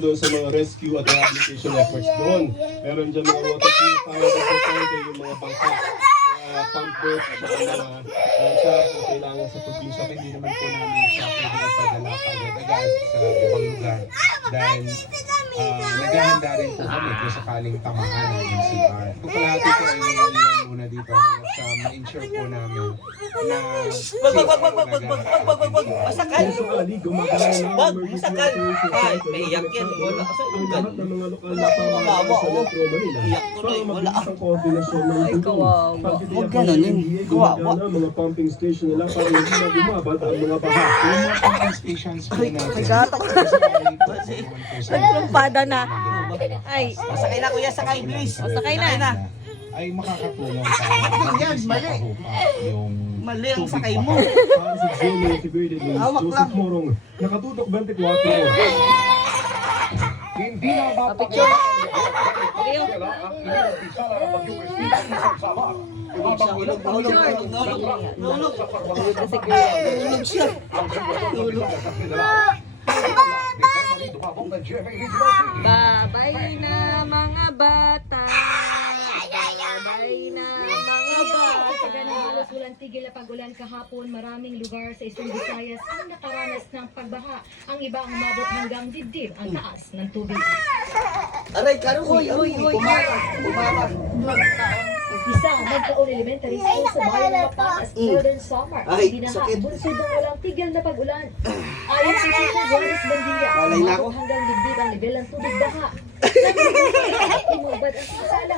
doon sa mga rescue at rehabilitation efforts doon. Meron dyan mga water purifier, yung mga bangka, pump boat, at mga lansa kung kailangan sa probinsya. Hindi naman po namin siya pwede ipadala agad-agad sa ibang lugar dahil naghahanda rin po kami kung sakaling tamaan ng NCR. Kung kalahati po ay nangyayari muna dito hanggang sa ma-ensure po namin na Wag! Masakal! Wag! Masakal! Ay, may iyak yan. Wala ka sa lugar. Wala akong magawa. Iyak tuloy. Wala. Ay, kawawa. Huwag ganunin. Kawawa. Mga pumping station nila para hindi na bumabad ang mga baha. yung mga pumping stations po natin. Nagtrumpada na. Ay, Masakay na kuya, sakay. Bilis. sakay na. Ay makakatulong para Yan, mali. yung Mali ang sakay mo. Para sa GMA Integrated News, Joseph Morong, nakatutok 24 oras. hindi na Picture. Okay yung... Nulog. Kasi kuya. Nulog siya. Babay na mga bata. Babay na mga bata. Sa ganang halos walang tigil na pag-ulan kahapon, maraming lugar sa Eastern Visayas ang nakaranas ng pagbaha. Ang iba ang umabot hanggang dibdib ang taas ng tubig. Aray, karoy. Umarang. Isang Magkaon Elementary School sa bayan ng Mapatas, Northern Samar, Ay, binaha sakit. bunsod ng walang tigil na pag-ulan. Ayon sa Chico Juarez Bandia, Alay na ako. umabot hanggang dibdib ang level ng tubig baha. Nagsisigil at umubad ang sasala.